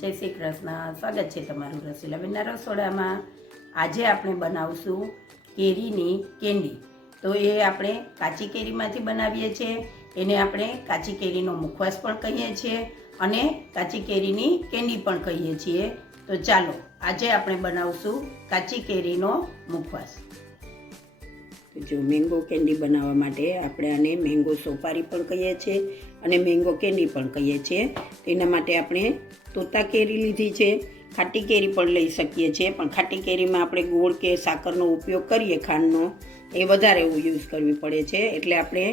જય શ્રી કૃષ્ણ. સ્વાગત છે તમારું રસીલાબેનના રસોડામાં. આજે આપણે બનાવશું કેરીની કેન્ડી. તો એ આપણે કાચી કેરીમાંથી બનાવીએ છીએ. એને આપણે કાચી કેરીનો મુખવાસ પણ કહીએ છીએ અને કાચી કેરીની કેન્ડી પણ કહીએ છીએ. તો ચાલો આજે આપણે બનાવશું કાચી કેરીનો મુખવાસ. જો મેંગો કેન્ડી બનાવવા માટે આપણે આને મેંગો સોપારી પણ કહીએ છીએ અને મેંગો કેન્ડી પણ કહીએ છીએ. તેના માટે આપણે તોતા કેરી લીધી છે. ખાટી કેરી પણ લઈ શકીએ છીએ, પણ ખાટી કેરીમાં આપણે ગોળ કે સાકરનો ઉપયોગ કરીએ, ખાંડનો, એ વધારે યુઝ કરવી પડે છે. એટલે આપણે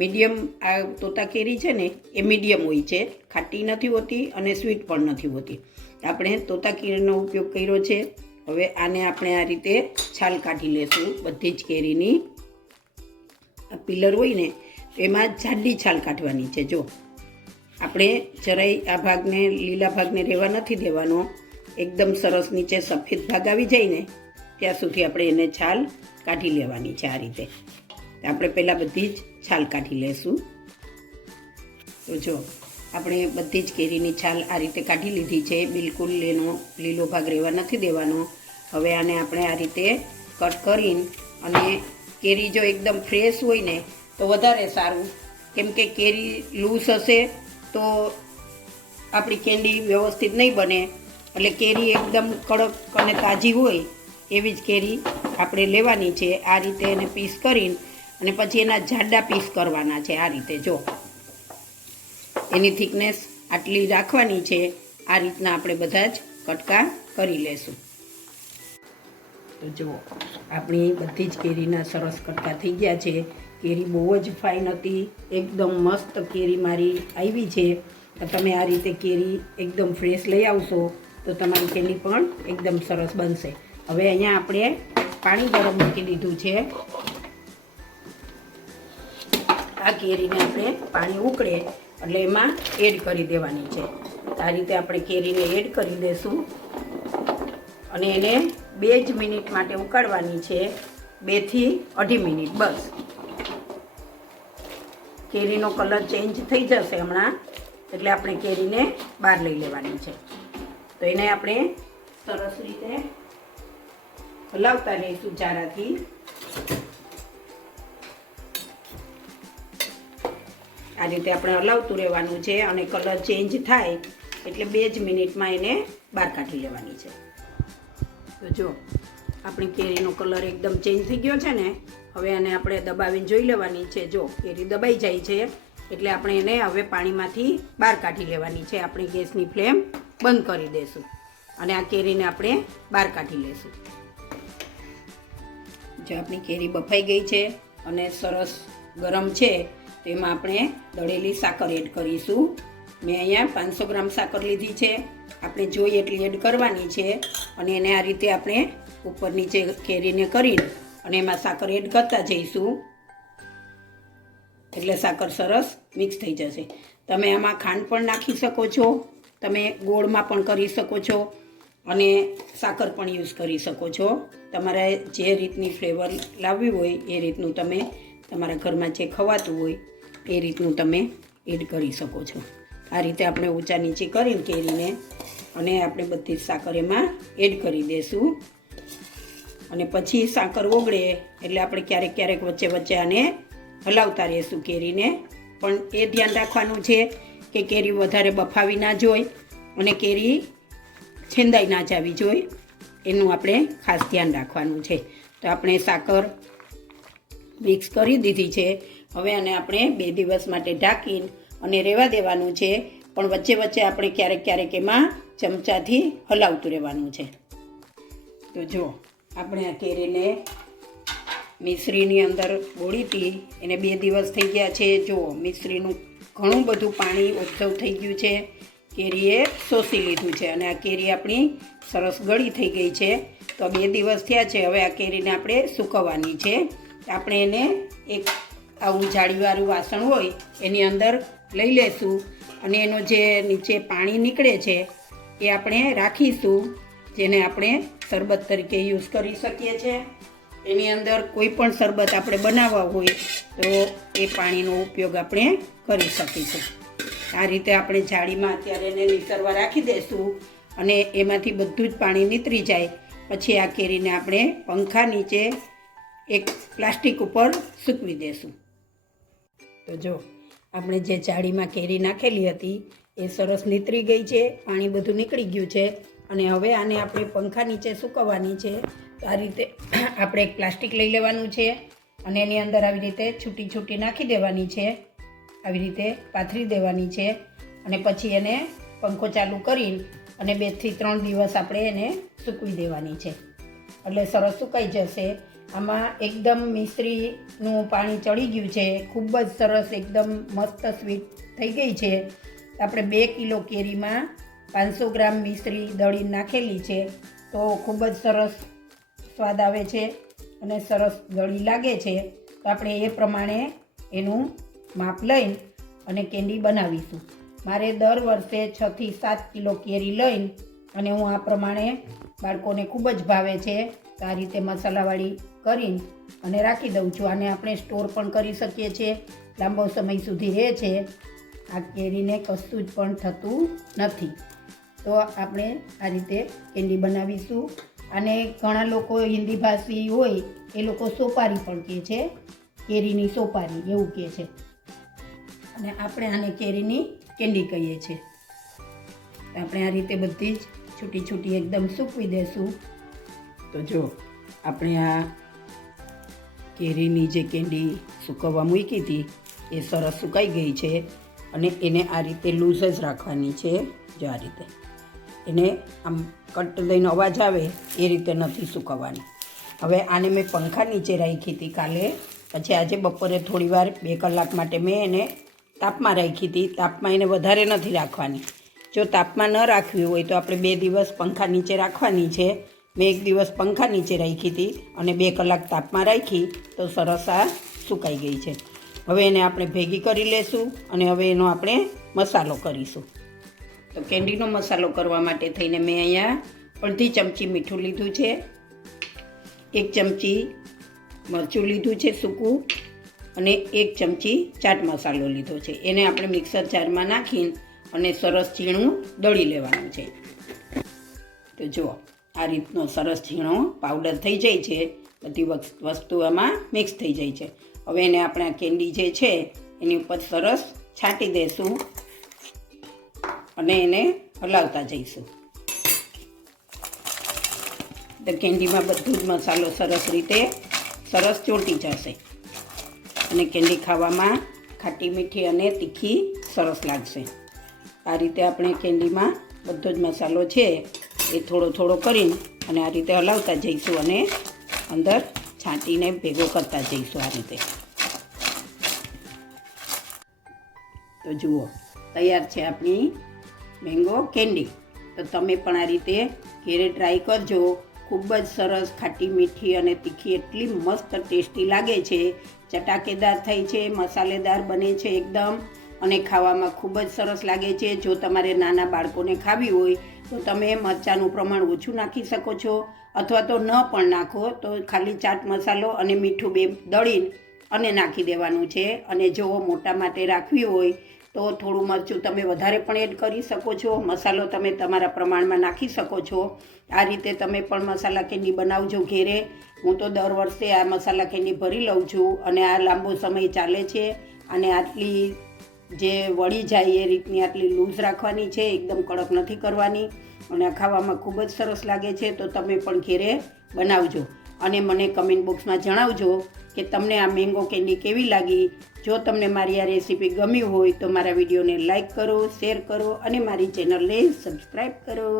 મીડિયમ, આ તોતા કેરી છે ને એ મીડિયમ હોય છે, ખાટી નથી હોતી અને સ્વીટ પણ નથી હોતી. આપણે તોતા કેરીનો ઉપયોગ કર્યો છે. હવે આને આપણે આ રીતે છાલ કાઢી લેશું બધી જ કેરીની. આ પિલર હોય ને એમાં જાડી છાલ કાઢવાની છે. જો આપણે જરાય આ ભાગને, લીલા ભાગને રહેવા નથી દેવાનો. એકદમ સરસ નીચે સફેદ ભાગ આવી જાય ને ત્યાં સુધી આપણે એને છાલ કાઢી લેવાની છે. આ રીતે આપણે પહેલાં બધી જ છાલ કાઢી લેશું. તો જો આપણે બધી જ કેરીની છાલ આ રીતે કાઢી લીધી છે. બિલકુલ એનો લીલો ભાગ રહેવા નથી દેવાનો. હવે આને આપણે આ રીતે કટ કરીને, અને કેરી જો એકદમ ફ્રેશ હોય ને તો વધારે સારું, કેમ કે કેરી લૂઝ હશે તો આપણી કેન્ડી વ્યવસ્થિત નહીં બને. એટલે કેરી એકદમ કડક અને તાજી હોય એવી જ કેરી આપણે લેવાની છે. આ રીતે એને પીસ કરીને અને પછી એના જાડા પીસ કરવાના છે. આ રીતે જો એની થિકનેસ આટલી રાખવાની છે. આ રીતના આપણે બધા જ કટકા કરી લેશું. તો જુઓ આપણી બધી જ કેરીના સરસ કટકા થઈ ગયા છે. કેરી બહુ જ ફાઇન હતી, એકદમ મસ્ત કેરી મારી આવી છે. તમે આ રીતે કેરી એકદમ ફ્રેશ લઈ આવશો તો તમારી કેન્ડી પણ એકદમ સરસ બનશે. હવે અહીંયા આપણે પાણી ગરમ મૂકી દીધું છે. આ કેરીને આપણે પાણી ઉકળે એટલે એમાં એડ કરી દેવાની છે. આ રીતે આપણે કેરીને એડ કરી દઈશું અને એને 2 જ મિનિટ માટે ઉકાળવાની છે. 2 થી 2.5 મિનિટ બસ. કેરીનો કલર ચેન્જ થઈ જશે હમણાં, એટલે આપણે કેરીને બહાર લઈ લેવાની છે. તો એને આપણે સરસ રીતે હલાવતા રહીશું ચારાથી. આ રીતે આપણે હલાવતું રહેવાનું છે અને કલર ચેન્જ થાય એટલે 2 જ મિનિટમાં એને બહાર કાઢી લેવાની છે. તો જો આપણી કેરીનો કલર એકદમ ચેન્જ થઈ ગયો છે ને. હવે આને આપણે દબાવીને જોઈ લેવાની છે. જો કેરી દબાઈ જાય છે એટલે આપણે એને હવે પાણીમાંથી બહાર કાઢી લેવાની છે. આપણી ગેસની ફ્લેમ બંધ કરી દઈશું અને આ કેરીને આપણે બહાર કાઢી લઈશું. જો આપણી કેરી બફાઈ ગઈ છે અને સરસ ગરમ છે, તો એમાં આપણે દળેલી સાકર એડ કરીશું. મેં અહીંયા 500 ગ્રામ સાકર લીધી છે. આપણે જોઈએ એટલી એડ કરવાની છે અને એને આ રીતે આપણે ઉપર નીચે કેરીને કરીને અને એમાં સાકર એડ કરતા જઈશું એટલે સાકર સરસ મિક્સ થઈ જશે. તમે આમાં ખાંડ પણ નાખી શકો છો, તમે ગોળમાં પણ કરી શકો છો અને સાકર પણ યુઝ કરી શકો છો. તમારે જે રીતની ફ્લેવર લાવવી હોય એ રીતનું તમે તમારા ઘરમાં જે ખવાતું હોય એ રીતનું તમે એડ કરી શકો છો. આ રીતે આપણે ઊંચા નીચે કરીને કેરીને અને આપણે બધી સાકર એમાં એડ કરી દઈશું. અને પછી સાકર ઓગળે એટલે આપણે ક્યારેક ક્યારેક વચ્ચે વચ્ચે આને હલાવતા રહીશું કેરીને. પણ એ ધ્યાન રાખવાનું છે કે કેરી વધારે બફાવી ના જોઈએ અને કેરી છેંદાઈ ના જવી જોઈએ. એનું આપણે ખાસ ધ્યાન રાખવાનું છે. તો આપણે સાકર મિક્સ કરી દીધી છે. હવે આને આપણે 2 દિવસ માટે ઢાંકીને અને રહેવા દેવાનું છે. પણ વચ્ચે વચ્ચે આપણે ક્યારેક ક્યારેક એમાં ચમચાથી હલાવતું રહેવાનું છે. તો જો આપણે આ કેરીને મિશ્રીની અંદર બોળી હતી એને 2 દિવસ થઈ ગયા છે. જુઓ મિશ્રીનું ઘણું બધું પાણી ઓબ્ઝર્વ થઈ ગયું છે. કેરીએ શોષી લીધું છે અને આ કેરી આપણી સરસ ગળી થઈ ગઈ છે. તો 2 દિવસ થયા છે. હવે આ કેરીને આપણે સૂકવવાની છે. આપણે એને એક આવું જાળીવાળું વાસણ હોય એની અંદર લઈ લેશું અને એનો જે નીચે પાણી નીકળે છે એ આપણે રાખીશું, જેને આપણે શરબત તરીકે યુઝ કરી શકીએ છીએ. એની અંદર કોઈ પણ શરબત આપણે બનાવવા હોય તો એ પાણીનો ઉપયોગ આપણે કરી શકીશું. આ રીતે આપણે જાળીમાં અત્યારે એને નીતરવા રાખી દઈશું અને એમાંથી બધું જ પાણી નીતરી જાય પછી આ કેરીને આપણે પંખા નીચે એક પ્લાસ્ટિક ઉપર સૂકવી દઈશું. તો જો આપણે જે જાળીમાં કેરી નાખેલી હતી એ સરસ નીતરી ગઈ છે, પાણી બધું નીકળી ગયું છે અને હવે આને આપણે પંખા નીચે સૂકવવાની છે. તો આ રીતે આપણે એક પ્લાસ્ટિક લઈ લેવાનું છે અને એની અંદર આવી રીતે છૂટી છૂટી નાખી દેવાની છે, આવી રીતે પાથરી દેવાની છે અને પછી એને પંખો ચાલુ કરીને અને 2 થી 3 દિવસ આપણે એને સૂકવી દેવાની છે એટલે સરસ સુકાઈ જશે. આમાં એકદમ મિશ્રીનું પાણી ચડી ગયું છે, ખૂબ જ સરસ એકદમ મસ્ત સ્વીટ થઈ ગઈ છે. આપણે 2 કિલો કેરીમાં 500 ગ્રામ મિશ્રી દળી નાખેલી છે તો ખૂબ જ સરસ સ્વાદ આવે છે અને સરસ દળી લાગે છે. તો આપણે એ પ્રમાણે એનું માપ લઈને અને કેન્ડી બનાવીશું. મારે દર વર્ષે 6 થી 7 કિલો કેરી લઈને અને હું આ પ્રમાણે બાળકોને ખૂબ જ ભાવે છે. તો આ રીતે મસાલાવાળી કરીને અને રાખી દઉં છું. આને આપણે સ્ટોર પણ કરી શકીએ છીએ, લાંબો સમય સુધી રહે છે. આ કેરીને કશું જ પણ થતું નથી. તો આપણે આ રીતે કેન્ડી બનાવીશું. અને ઘણા લોકો હિન્દી ભાષી હોય એ લોકો સોપારી પણ કહે છે, કેરીની સોપારી એવું કહે છે અને આપણે આને કેરીની કેન્ડી કહીએ છીએ. આપણે આ રીતે બધી જ છૂટી છૂટી એકદમ સૂકવી દેશું. તો જો આપણે આ કેરીની જે કેન્ડી સૂકવવા મૂકી હતી એ સરસ સુકાઈ ગઈ છે અને એને આ રીતે લૂઝ જ રાખવાની છે. જો આ રીતે એને આમ કટ દઈને અવાજ આવે એ રીતે નથી સૂકવવાની. હવે આને મેં પંખા નીચે રાખી હતી કાલે, પછી આજે બપોરે થોડી વાર 2 કલાક માટે મેં એને તાપમાં રાખી હતી. તાપમાં એને વધારે નથી રાખવાની. જો તાપમાં ન રાખવી હોય તો આપણે 2 દિવસ પંખા નીચે રાખવાની છે. મેં 1 દિવસ પંખા નીચે રાખી હતી અને 2 કલાક તાપમાં રાખી તો સરસ આ સુકાઈ ગઈ છે. હવે એને આપણે ભેગી કરી લેશું અને હવે એનો આપણે મસાલો કરીશું. તો કેન્ડીનો મસાલો કરવા માટે થઈને મેં અહીંયા અડધી ચમચી મીઠું લીધું છે, 1 ચમચી મરચું લીધું છે સૂકું અને 1 ચમચી ચાટ મસાલો લીધો છે. એને આપણે મિક્સર જારમાં નાખીને અને સરસ ઝીણું દળી લેવાનું છે. તો જુઓ આ રીતનો સરસ ઝીણો પાવડર થઈ જાય છે, બધી વસ્તુ આમાં મિક્સ થઈ જાય છે. હવે એને આપણે આ કેન્ડી જે છે એની ઉપર સરસ છાંટી દઈશું અને એને હલાવતા જઈશું. તો કેન્ડીમાં બધું જ મસાલો સરસ રીતે સરસ ચોંટી જશે અને કેન્ડી ખાવામાં ખાટી મીઠી અને તીખી સરસ લાગશે. આ રીતે આપણે કેન્ડીમાં બધો જ મસાલો છે એ થોડો થોડો કરીને અને આ રીતે હલાવતા જઈશું અને અંદર છાંટીને ભેગો કરતા જઈશું આ રીતે. તો જુઓ તૈયાર છે આપણી મેંગો કેન્ડી. તો તમે પણ આ રીતે ઘરે ટ્રાય કરજો. ખૂબ જ સરસ ખાટી મીઠી અને તીખી એટલી મસ્ત ટેસ્ટી લાગે છે. ચટાકેદાર થઈ છે, મસાલેદાર બને છે એકદમ અને ખાવામાં ખૂબ જ સરસ લાગે છે. જો તમારે નાના બાળકોને ખાવી હોય તો તમે મરચાંનું પ્રમાણ ઓછું નાખી શકો છો અથવા તો ન પણ નાખો તો ખાલી ચાટ મસાલો અને મીઠું 2 દળીને અને નાખી દેવાનું છે. અને જો મોટા માટે રાખવી હોય તો થોડું મરચું તમે વધારે પણ એડ કરી શકો છો, મસાલો તમે તમારા પ્રમાણમાં નાખી શકો છો. આ રીતે તમે પણ મસાલા કેન્ડી બનાવજો ઘેરે. હું તો દર વર્ષે આ મસાલા કેન્ડી ભરી લઉં છું અને આ લાંબો સમય ચાલે છે. અને આટલી જે વળી જાય એ રીતની આટલી લૂઝ રાખવાની છે, એકદમ કડક નથી કરવાની અને આ ખાવામાં ખૂબ જ સરસ લાગે છે. તો તમે પણ ઘેરે બનાવજો અને મને કમેન્ટ બોક્સમાં જણાવજો કે તમને આ મેંગો કેન્ડી કેવી લાગી. જો તમને મારી આ રેસીપી ગમી હોય તો મારા વિડીયોને લાઈક કરો, શેર કરો અને મારી ચેનલને સબસ્ક્રાઈબ કરો.